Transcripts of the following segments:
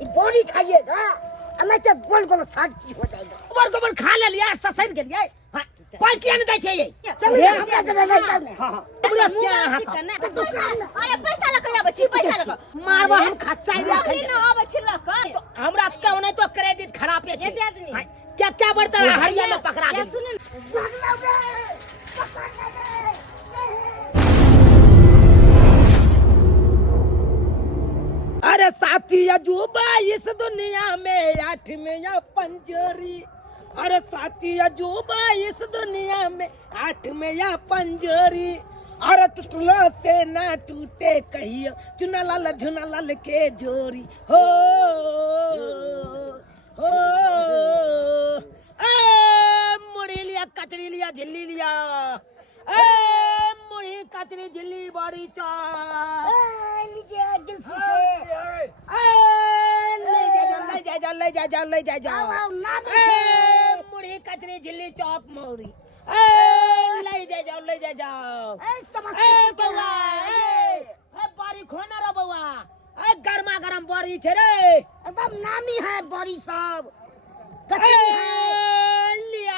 ये बोरी खाइएगा नहीं तो गोल गोल साग चीज हो जाएगा। गोबर गोबर खा ले लिया ससैर के लिए पाई किया नहीं दै छै ये चलिए हमरा जरा ले जाने। हां बुढ़िया सियाना अरे पैसा लगा आबे छी पैसा लगा मारबो हम खच्चाई रे खाली न आबे छी लगा हमरा से कहू नहीं तो क्रेडिट खराब है क्या क्या बढ़ता है हरिया में पकड़ा दे। अरे साथी अजूबा इस दुनिया में आठ में या पंजरी। अरे साथी अजूबा इस दुनिया में आठ में या पंजरी। अरे टूटला से ना टूटे कहियो चुना लाल के जोरी हो मुड़ी लिया कचरी लिया झिल्ली लिया मुड़ी कचरी झिल्ली बड़ी चा ले जा मुड़ी कचरी झिल्ली चौप मोरी ले जाओ बउआ बड़ी खोना रे बउआ गरमा गरम बड़ी छे रे एकदम नामी है बड़ी सब लिया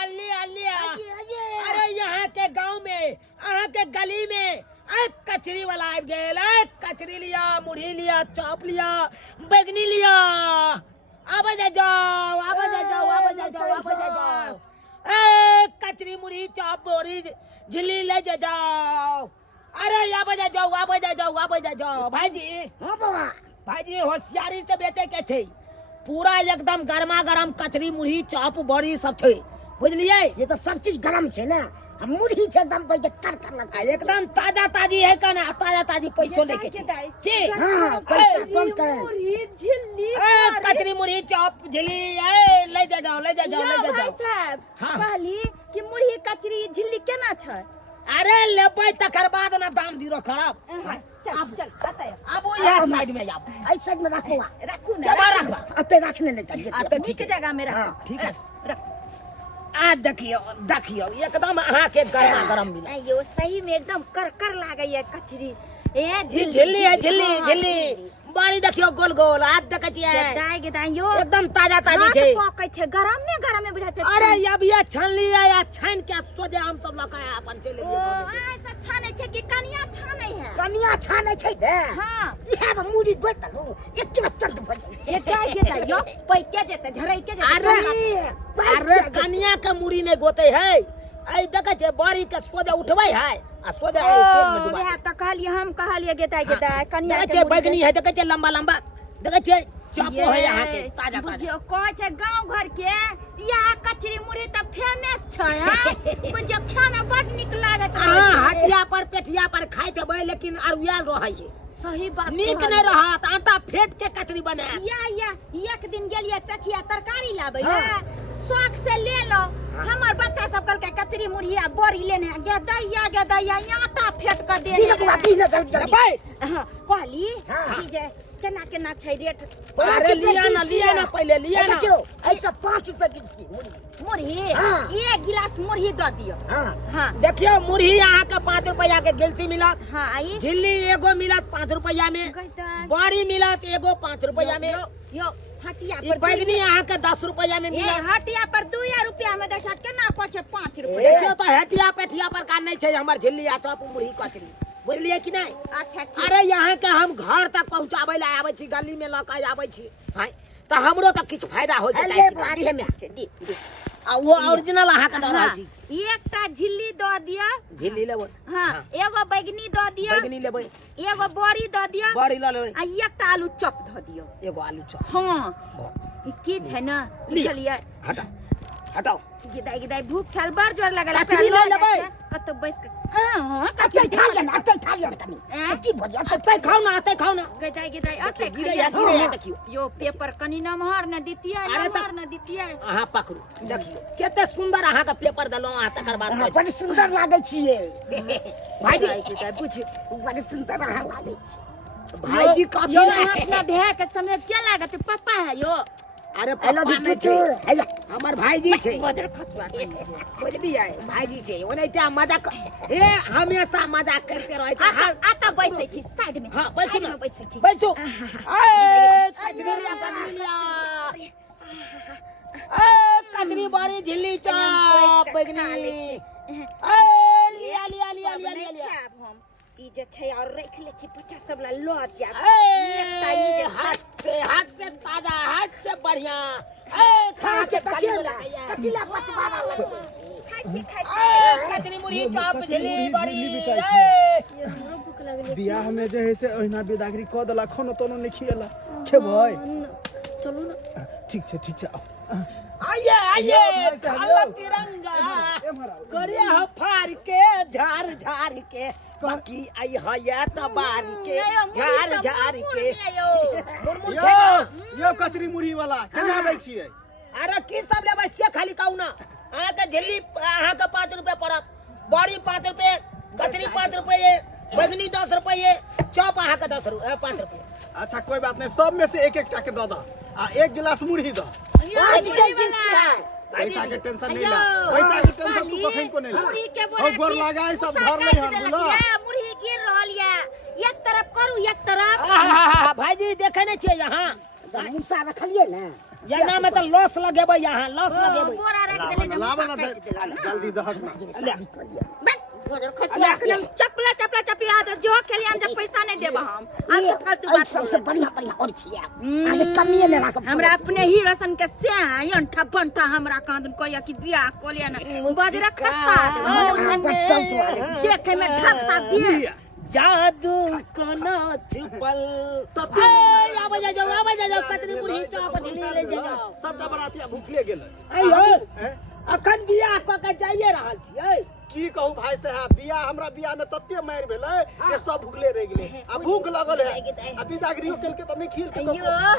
अरे यहाँ के गांव में यहाँ के गली में कचरी वाला आ गेल कचरी लिया मुढ़ी लिया चॉप लिया बैगनी लिया आवाज जाओ कचरी मुढ़ी चॉप बोरी झिल्ली ले जाओ। अरे आवाज जाओ भाईजी। हां बाबा भाईजी होशियारी से बेचे के छै पूरा एकदम गरमा गरम कचरी मुढ़ी चॉप बड़ी सब छै बुझलिए। ये तो सब चीज गरम छे ना हम मुढ़ी छे एकदम पैसे कर लगा एकदम ताजा ताजी है कने ताजा ताजी पैसो लेके छी की हां पैसा कौन करे मुढ़ी झिल्ली कचरी मुढ़ी चॉप झिल्ली ले जाओ भाई साहब हाँ। कहली कि मुढ़ी कचरी झिल्ली केना छै। अरे लेबै तकर बाद ना दाम दिरो खराब चल आते अब यह साइड में जाओ इस साइड में रखो रखू ना जमा रखबा अते रखने ले चाहिए आते ठीक ठीक जगह में हाँ, रख ठीक है रख आ देखियो एकदम अहाँ के गरमा गरम मिला यो सही में एकदम कर लागे ये कचरी ए झिल्ली है झिल्ली बड़ी देखियो गोल गोल हाथ देखे छियै दाई यो एकदम ताजा ताजी छै पकै छै गरम में बुझा छै। अरे अब ये छान लिया या छान के सोजे हम सब लगा अपन चले ओ ऐसा छाने छै कि कनिया छाने है कनिया छाने छै दे हां इहे में मुढ़ी गोतलू एक में तुरंत भर जाई ये काय के यो पैके जेते झरई के जेते अरे कनिया के मुड़ी नहीं गोते है आई देखे छै बड़ी के सोजे उठबै है आ सोजे तेल में डुबा वह तो हम कहलिए गेता कनिया देखे छै बैगनी है देखे छै लंबा देखे छै चापो है यहाँ के ताजा बुझियो कहै छै गांव घर के या कचरी मुढ़ी त फेमस छै हां बुझियो खाए में बड निक लागत हां हटिया पर पेटिया पर खाइत है लेकिन अरुयाल रहै है सही बात नीक नहीं रहत आटा फेट के कचरी बने या एक दिन गेलिए पेठिया तरकारी लाबै ले शौक से ले लो हमर बच्चा सब कल के कचरी मुढ़ी आ बोरी लेने गे दैया आटा फेट कर दे दिन जल्दी हां कहली हाँ। कि जे केना छै रेट अरे लिया ना पहले लिया ना देखियो ऐसा 5 रुपए की मुढ़ी हाँ। एक गिलास मुढ़ी दो दियो हां हां देखियो मुढ़ी यहाँ के 5 रुपया के गिलसी मिलत हां आई झिल्ली एगो मिलत 5 रुपया में बड़ी मिलत एगो 5 रुपया में यो हटिया ई पर बैगनी यहाँ के 10 रुपया में ए मिलत हटिया पर 2 रुपया में दैछा केना कहै छै 5 रुपया देखियो तो हटिया पेठिया पर का नहीं छै हमर झिल्ली आ चॉप मुढ़ी कचरी बुझलिए कि नहीं। अच्छा ठीक अरे यहाँ के हम घर तक पहुँचाबे ला आबै छी गली में लका आबै छी हां तो हमरो तक किछ फायदा हो अरे जाय बाड़ी में दे आ वो ओरिजिनल अहाँ के दऽ रहल छी एकटा झिल्ली दो दिया झिल्ली लेबै हां एगो बैगनी दो दिया बैगनी लेबै एगो बोरी दो दिया बड़ी ल लेबै आ एकटा आलू चॉप दो दियो एगो आलू चॉप हां ई की छै ना लिखलिए हटाओ गिदाई भूख छल बड़ जोर लगल कचरी ले लेबै कत बैस के हां अते खा लिया कनी की भजिया अते खाओ ना गिदाई अते गिरे देखियो यो पेपर कनी नमहर न दितिया अरे नमहर न दितिया अहाँ पकड़ू देखियो केते सुंदर अहाँ के पेपर देलौ अहाँ तकर बाद बड़ी सुंदर लागे छिए भाईजी गिदाई बुझ बड़ी सुंदर अहाँ लागे छी भाईजी कथी यो अपना भैया के समय क्या लागत पापा है यो अरे I love पप्पा you नहीं too. छे Aya. हमार भाईजी छे बजर खसवा बुझली है भाईजी छे ओने त्या मजाक ए हमेशा मजाक करते रहै छे हां आता बैसै छी साइड में हां बैसो साइड ना में बैसै छी बैसो ए कचरी बाड़ी झिल्ली चॉप बैगनी ए लिया लिया लिया लिया लिया हम ई जे छै और रख ले छी बच्चा सब ला लो जा एकटा ई जे हाथ से ताजा हाथ से बढ़िया ए खा के Kacila. Kacila patbara. खाइ छी कचरी मुड़ी चॉप झिल्ली बाड़ी हमरो भूख लागले बियाह में जे है से ओहिना बेदागरी क देला खानो तोनो नहीं खियला खेबै चलू ना ठीक छै आइए आइए भाई साहब, काला लो। तिरंगा ए महाराज करे ह फाड़ के झाड़ झाड़ के बाकी आई है या तबार के झाड़ झाड़ के मुरमुर छे ना यो कचरी मुड़ी वाला केना दै छियै अरे की सब लेबै से खाली कहू ना अहाँ के झिल्ली अहाँ के 5 रुपए पड़त बड़ी 5 रुपए कचरी 5 रुपए बैगनी 10 रुपए चॉप अहाँ के 5 रुपए अच्छा कोई बात नहीं सब में से एक एक टा के दो आ एक गिलास मुड़ी दो पैसा के टेंशन नहीं ला पैसा के टेंशन तू कखन को नहीं ला मुरही के और गोर लगाई सब घर नहीं हर बुला मुरही गिर रहल या एक तरफ करू एक तरफ भाईजी देखे नहीं छे यहाँ Musa रखलिए ना. यहाँ में तो लॉस लगेबै यहाँ लॉस लगेबै बोरा रख देले जब लावा ना काट देला जल्दी दहक ना एकदम चपला चपला चपला जो खेलियन जब पैसा नहीं देब हम आज तो फालतू ये बात सबसे बढ़िया और खिया. आगे कमिए में रख. हमरा अपने ही रसन के से अंठा बंठा हमरा कांदन कोया की बियाह कोलिया ना बजरा खसा देखे में ढपसा बिया जादू कोना छुपल आबै जाओ कतरी मुरही चॉप झिल्ली ले जाओ सबटा बरातिया भूखले गेल आइयो अखन बियाह क के जाइए रहल छियै की कहू भाई साहब बियाह हमरा बियाह में तत्ते मार भेलै जे सब भूखले रह गेलै आ भूख लगल है आ बिदागरियो केल के त नहीं खिल के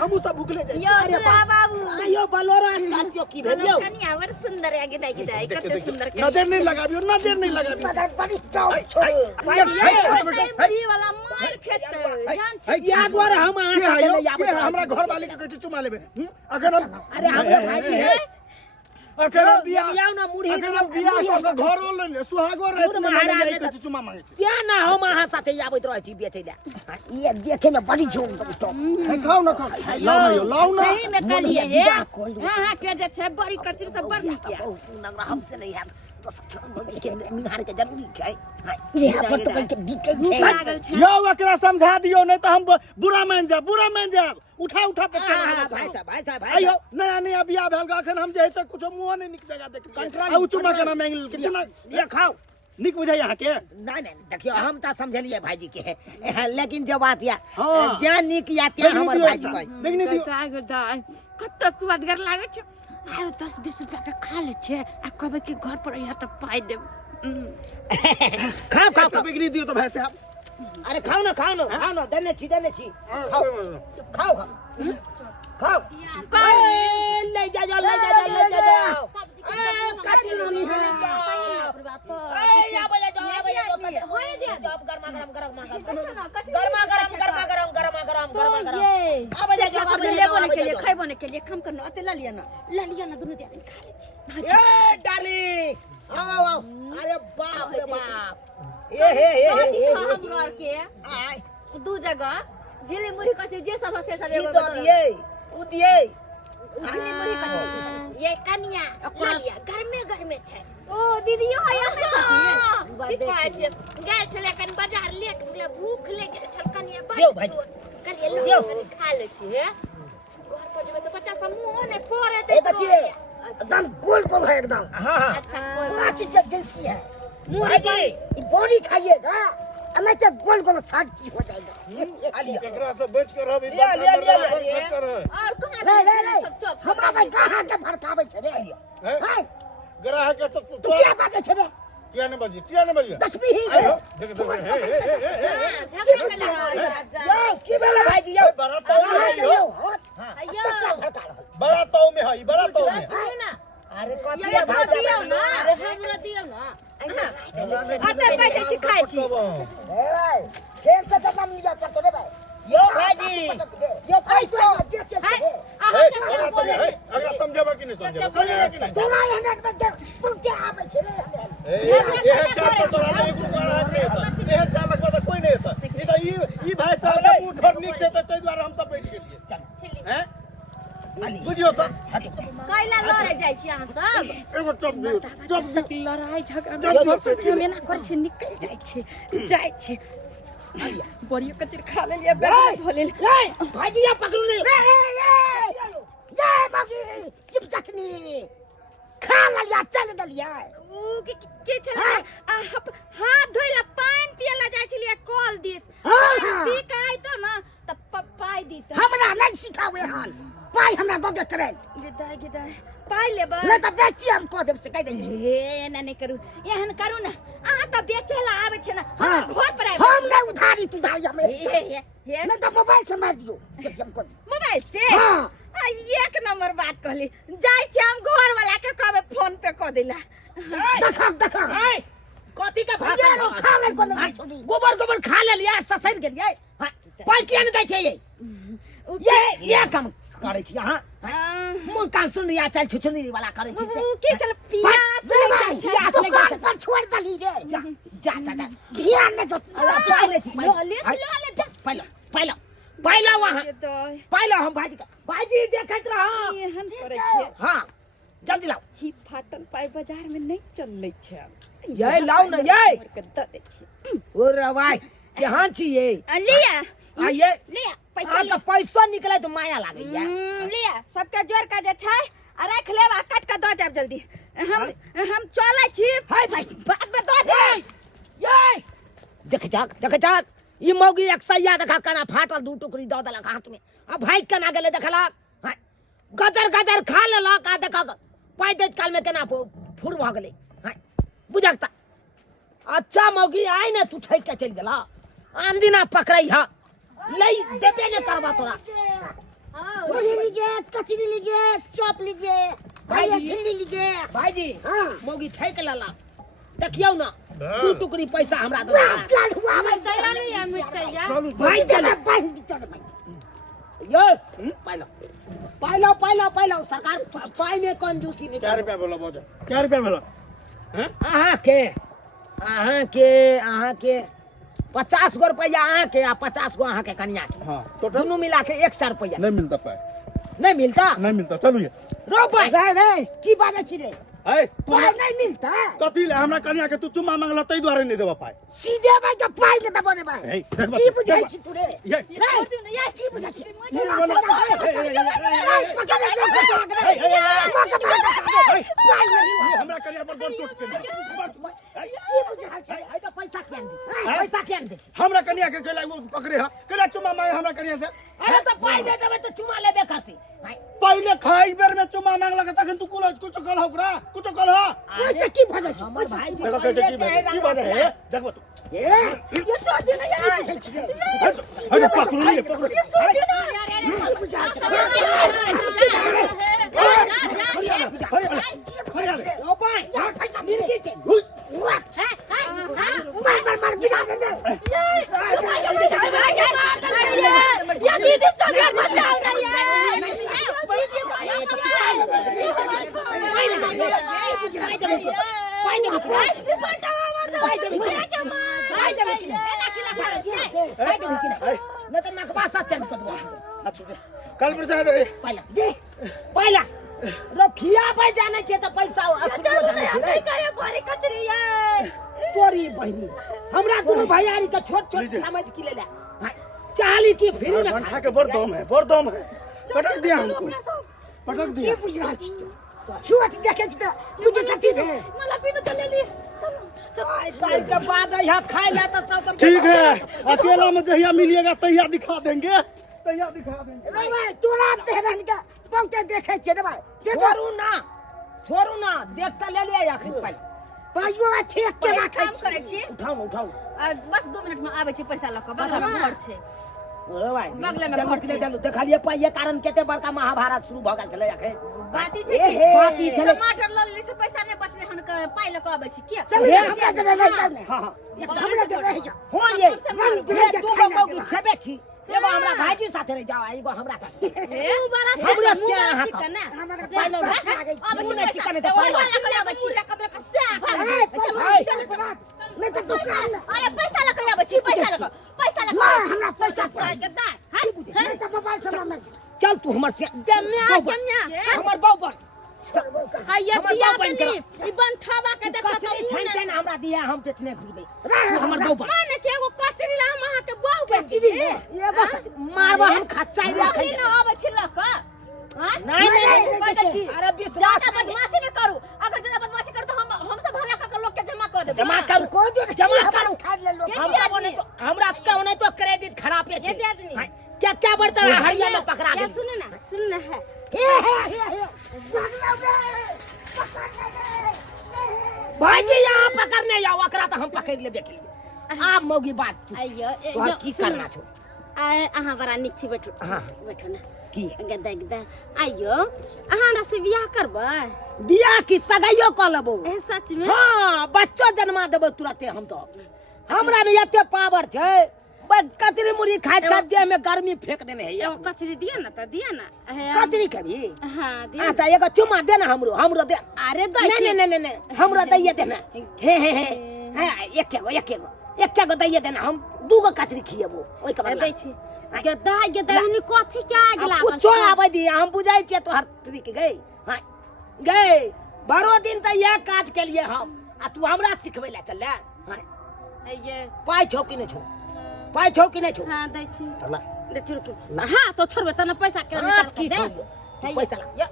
हमहु सब भूखले जाय यो दुल्हा बाबू आइयो बोलेरो स्कॉर्पियो की भेल यौ कनिया और सुंदर है गिदाई गिदाई कते सुंदर नजर नहीं लगाबियो मगर बड़ी टॉप छोड़. भाई वाला मार खेते जान छी या द्वारा हम अहाँ के से है ले आबै हमरा घर वाले के कहै चुमा लेबे अगर हम अरे हमरे भाईजी है अगर हम बियाह बियाह ना मुरही अगर हम बियाह क के घरो ले सुहागो रहे दूर महाराज के कहै चुमा मांगे छै त्या ना हम अहाँ साथे आबैत रहै छी बेचै ले ये देखे में बड़ी झूम टॉप. खाओ ना खाओ लाओ ना सही में कलिए हे हां के जे छै बड़ी कचरी सब बड़ नीक है हमसे नहीं है तो सब के निहार के जरूरी छै. यहाँ पर तो के बिकै छै. यो एकरा समझा दियो नहीं तो हम बुरा मान जाब उठा पे भाई साहब आइयो नया नया बियाह भेल गा अखन हम जे है से कुछ मुंह नहीं निक जगह देख कंट्रोल- आ चुमा के ना मांग लेल कितना ये खाओ निक बुझाई यहां के नहीं देखियो हम तो समझलिए भाईजी के है लेकिन जब बात या हाँ। ज्ञान निक या त्या हमर भाईजी कहै देखनी दियो कत सुअदगर लागे छै आरो 10-20 रुपया के खा ले छै आ कहबे कि घर पर यहाँ त पाई देब खाओ बिगड़ी दियो तो भाई साहब अरे खाओ ना देने छी खाओ ले जा जाओ कचरी नहीं है आबै जाओ चॉप गरमा गरम आबै जाओ लेबो नहीं के लिए खैबो नहीं के लिए खम करनो अते ला लिया ना दोनों दिया खा ले छी ए डार्लिंग आओ अरे बाप रे बाप ए हमरो आर के आय दू जगह झिल्ली मुरही कथि जे सब से सब एगो तो दिए उ दिए झिल्ली मुरही कथि ये कनिया लिया घर में छै ओ दीदियो आया छथिन दिखाय छै गेल छले कन बाजार लेट गेल भूख ले गेल छल कनिया दियो भाई कनिया लो कनि खा ले छी हे घर पर जेबे तो बच्चा सब मुंह ने फोड़े दे ये देखिए एकदम गोल है एकदम. हां अच्छा कोई पूरा चीज का दिलसी है. भाईजी ये बॉडी खाइएगा नहीं तो गोल साठ चीज हो जाएगा. एकरा से बच के रहबी और कहां नहीं सब चुप हमरा भाई कहाँ के भड़कावे छै रे. हैं? ग्राहक के तो तू क्या बाजे छै रे. किया ने बजी देखबी ही आइयो रे. देख हे झगड़ा के लगा यो की भेल भाईजी यो बड़ा तो अयो बड़ा तो में है बड़ा तो में ना अरे कथि ये हमरा दियौ ना अरे हमरा दियौ ना अते बैठे छी खाइ छी ए भाई केन से तो कम लिया पड़तो रे भाई. यो भाईजी यो पैसा बेचे छै रे. अहाँ के बोले नहीं समझे तोरा एहन में के बहुते आबै छै रे ए चाल पर तोरा नहीं को करा ए चाल लगवा त कोई नहीं था ई त ई भाई साहब के मुंह ठोर नीक छै त तै द्वारा हम सब बैठ गेलिए छिली हैं बुझियो त कैला लड़ै जाइ छी अहाँ सब एगो टप लड़ाई झगड़ा में से झमेला कर छै निकल जाइ छै बड़ियो कचर खा लेलिए बेटा भोले भाईजिया पकड़ू ले ये मगी चिप चटनी खा लिया चल दलिया ओ के चला हाथ धोइला पानी पियला जाइ छलिए कॉल दिस पी काई तो ना त पाई दी त हमरा नहीं सिखावे हन पाई हमरा दो दे करंट गिदाई पाई लेबा नहीं त बेची हम को देब से कह दे ए ना नहीं करू एहन करू ना अहाँ त बेचेला आबै छै ना घर पर आबै हम नहीं उधारी तू धारी हमें हे नहीं तो मोबाइल से मार दियो हमको मोबाइल से हां एक नंबर बात कहली जाइ छी हम घर वाला के कहबे फोन पे क देला देखा कथी का भाषा ये खा ले को नहीं छोड़ी गोबर खा ले लिया ससैर गेलिए पाई किया नहीं दै छै ये काम करे छी अहाँ मुंह कान सुन या चल छुछुनी वाला करे छी से के चल पियास दुकान पर छोड़ दली रे जा ध्यान ने जो पहले छी पहले वहां पहले हम भाईजी देखत रहा एहन करे छै हां जल्दी लाओ ही फाटल पाई बाजार में नहीं चलै छै ये लाओ ना ये के द दे छी ओरे भाई केहन छी ये लिया आइए लिया पैसा तो पैसा निकले तो माया लागे या लिया सबके जोर का जे छै आ रख लेब आ काट के द जाब जल्दी हम चलै छी हाय भाई बाद में द दे ये देख जा ई मौगी एक सैया देखा कना फाटल दू टुकड़ी द देलक हाथ में अब भाई केना गेले देखला गजर खा लेलक आ देखा पाई दैत काल में केना फुर भ गेले बुझकता अच्छा मौगी आइ ने तू ठैक के चल गेला आंदिना पकड़ै हा लई देबे ने करबा तोरा पूरी लीजिए कचरी लीजिए चॉप लीजिए भाई छिल्ली लीजिए भाईजी हां मौगी ठैक लेला देखियौ ना दू टुकड़ी पैसा हमरा दे काल हुआ भाई तैयारी मिटैया भाई दे भाई दे यो पहला सरकार पाई में कंजूसी नहीं क्या रुपया बोला बोझा क्या रुपया बोला हैं अहाँ के 50 गो रुपया अहाँ के आ 50 गो अहाँ के कन्या के हां तो दोनों मिला के 100 रुपया नहीं मिलता पाए नहीं मिलता चलो ये रो भाई रे की बाजे छी रे ए तू पाई नहीं मिलता कथी ले हमरा कन्या के तू चुम्मा मांगला तै द्वारे नहीं देबा पाए सीधे भाई के पाई के दबो रे भाई ए देख की बुझाई छी तू रे ये की बुझाई छी हमरा कन्या पर गोर चोट के की बुझाई छी आई तो पैसा केन दे हमरा कन्या के केला वो पकड़े हा केला चुम्मा मांगे हमरा कन्या से अरे तो पाई दे देबे तो चुमा लेबे करती पहले खाई बेर में चुम्मा मांगला के तखन तू कुछ कल होकरा कुछ कल हा ओइसे की भजा छी हमर भाई देखो कैसे की बात है जगवा तू ये छोड़ दे ना यार अरे पकड़ ले पकड़ की बुझाई छी रो भाई पैसा मिल गई छे मार गिरा दे या दीदी सब यार बचाओ ना मैं तो नकबासा चेंज कर दूंगा कल पर जा दे पहला रखिया भाई जाने छे तो पैसा असुलियो जाने छे करे बोरी कचरी है तोरी बहनी हमरा दुनु भैयारी के छोट समझ के ले चाली की फ्री में घंटा के बरदम है पटक दिया हमको पटक की दिया बुझाई छी छोट देखे छी तो बुझे छती रे मला पीनो तो ले ली कल के बाद यहाँ खाए ला तो सब ठीक है अकेला में जहिया मिलिएगा तहिया दिखा देंगे रे भाई तोरा तेहरन के बहुते देखे छे रे भाई छोड़ू ना देखता ले लिया आखिर पाई पाइयो ठेक के राखै छी करे छी उठाऊ बस 2 मिनट में आबै छी पैसा ल के बगल में घर छै ओ भाई बगल में घर छै देखलिए पाइए कारण केते बड़का महाभारत शुरू भ गेल छले आखिर बाती छै बाती छले टमाटर ल ली से पैसा नहीं बचले हन के पाई ल के आबै छी के चल हमरा जगह ले जाओ ने हां हमरा जगह रह जा हो ये तू गो छबे छी एगो हमरा भाईजी साथे रह जाओ एगो हमरा साथे तू बड़ा हमरा मुंह से बड़ा अहाँ चिकन ना हमरा से पाइलो तोरा लागे अब मुंह नहीं चिकन है तो पैसा पाइलो। लगा अब छी कतरा का से ए पैसा नहीं तो दुकान अरे पैसा लगा अब छी पैसा लगा हमरा पैसा गद्दा नहीं तो मोबाइल से ना चल तू हमर से जम्या हमर बाऊ बन हैया दिया तनी ई बनठावा के देखो तो छन छन हमरा दिया हम पेटने घुरबे हमर बाऊ बन माने के एगो कचरी ला वहां के बाऊ कचरी एगो मारबो हम खच्चाई रे कचरी ना आवे छी लक हां नहीं अरे विश्वास ज्यादा बदमाशी न करू अगर ज्यादा बदमाशी कर तो हम सब भला का लोग के जमा कर दे जमा करू को जो जमा करू खा ले लो हमरा नहीं तो हमरा से नहीं तो क्रेडिट खराब है ये दे आदमी। हाँ, क्या क्या बढ़ता है हरिया में पकड़ा क्या दे सुन ना है हे भाईजी यहाँ पकड़ने जाओ अकरा तो हम पकड़ लेबे के लिए आप मौगी बात तू अयो तोहर की करना छो अहाँ बड़ा नीक छी बैठो हाँ। बैठो ना की गद्दा गद्दा अयो अहाँ हमरा से बियाह करबै बियाह की सगाइयो क लेबो ए सच में हाँ बच्चो जन्मा देबो तुरंते हम तो हमरा में एते पावर छै बस कचरी मुड़ी खाइ खाइ देह में गर्मी फेंक देने है एगो कचरी दिया ना त दिया ना कचरी खबी हां आ दिया त एगो चुमा दे ना हमरो दे अरे दै नहीं नहीं नहीं नहीं हमरो दैये देना हे एकेगो दैये देना हम दूगो कचरी खिएबो ओइ के बाद दै छी गद्दा गद्दा उनी कथि के आग लागल कुछो आबै दी हम बुझाइ छियै तोहर ट्रिक गई हां गई बड़ो दिन त यह काज के लिए हम आ तू हमरा सिखबै ला चल हां ये पाई छौ कि नहीं छौ पाई छौ कि नहीं छौ हां दै छी चला दे छी हां तो छोड़बे त ना पैसा के हाथ निकाल की के छोड़ियो दे पैसा ला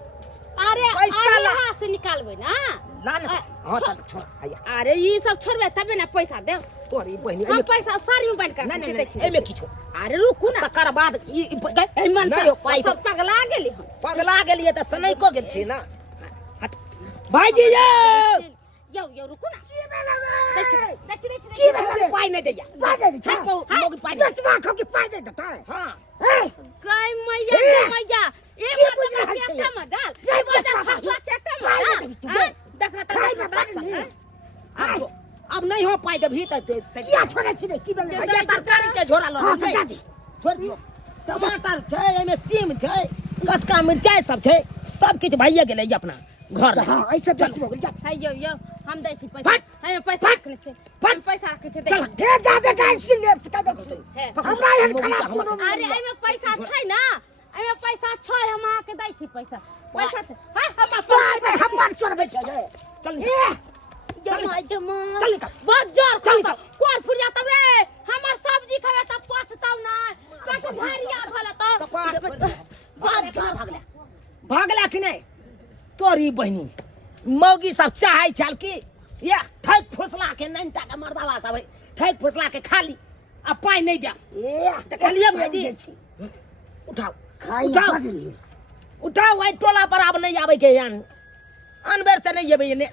अरे पैसा अरे ला। हाथ से निकालबे ना ला ना हां त छोड़ आया अरे ये सब छोड़बे तबे ना पैसा दे तोरी बहनी हम पैसा सारी में बांट कर नहीं दे छी एमे की छौ अरे रुकू ना तकर बाद ए मन नहीं से हो पाई सब पगला गेली हम पगला गेलिए त सनै को गेल छी ना हट भाईजी यो रुकू ना दे छी की भेलै पाई नहीं दैया पाई नहीं दै छै। छको मोगी पाई नहीं नचवा खो के पाई दे देता है हां गाय मैया ए, मैया ए की बात बुझ में रहल छै? केते मगाल ये ए बात बता खा केते पाई मगाल दे तू। देखा खाई में त पाई नहीं अब नहीं हो पाई देबही त किया छोड़े छी रे की भेलै भैया तरकारी के झोरा लो हां तो जा दे छोड़ दियो टमाटर छै एमे सीम छै कचका मिरचाई सब छै सब किछ भइए गेलै अपना घर में हां ऐसे बेसी हो गेल जा है यो हम दै छी पैसा फट, हम पैसा रखने छै हम पैसा रखने छै चल दे हे जा दे गाय से ले का दे छी हे। हमरा एहन खराब कोनो अरे एमे पैसा छै ना एमे पैसा छै हम अहाँ के दै छी पैसा पैसा छै हां हमर पाई दे हमर छोड़बे छै गे चल ए जमा चल निकल। बहुत जोर चल खा निकल। कोर फुरिया तब रे हमर सब्जी खावे तब पचतौ ना पेट भरिया भला तो बहुत जोर भागला कि नहीं तोरी बहनी मौगी सब चाहे चल की या ठैक फुसला के नैनता के मर्दावा सब है ठैक फुसला के खाली अब पाई नहीं दे ए देखलिए भाईजी छी उठाओ खाई उठाओ भाग लिए उठाओ भाई टोला पर अब नहीं आवे के यान अनबेर से नहीं जेबे ने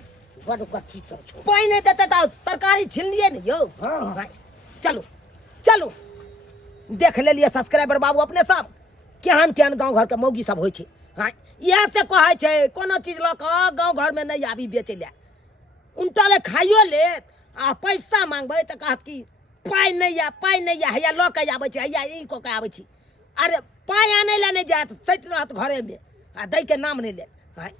बड़ कथी सब छो पाई नहीं देते तो तरकारी छीन लिए न यो हां भाई चलो चलो देख ले लिए सब्सक्राइबर बाबू अपने सब केहन केहन गांव घर के मौगी सब होय छै हां इएह से कहै छै कोनो चीज ल के गांव घर में नहीं आबी बेचे ले उनटा ले खाइयो ले आ पैसा मांगबै त कहत की पाई नहीं या हैया ल के आबै छै हैया ई को के आबै छी अरे पाई आनै ले नहीं जात सैट रहत घरे में आ दै के नाम नहीं ले हां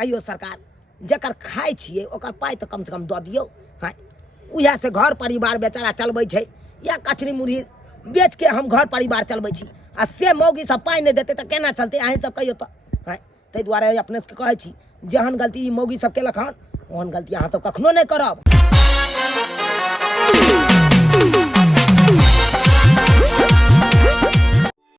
आइयो सरकार जकर खाइ छियै ओकर पाई तो कम से कम दऽ दियौ हां उएह से घर परिवार बेचारा चलबै छै या कचरी मुरही बेच के हम घर परिवार चलबै छी आ से मौगी सब पाई नहीं देते तो केना चलते अहीं सब कहियो तो हां ताहि दुआरे अपने से कहै छी जेहन गलती ई मौगी सब केलक हन ओहन गलती अहाँ सब कखनो नहीं करब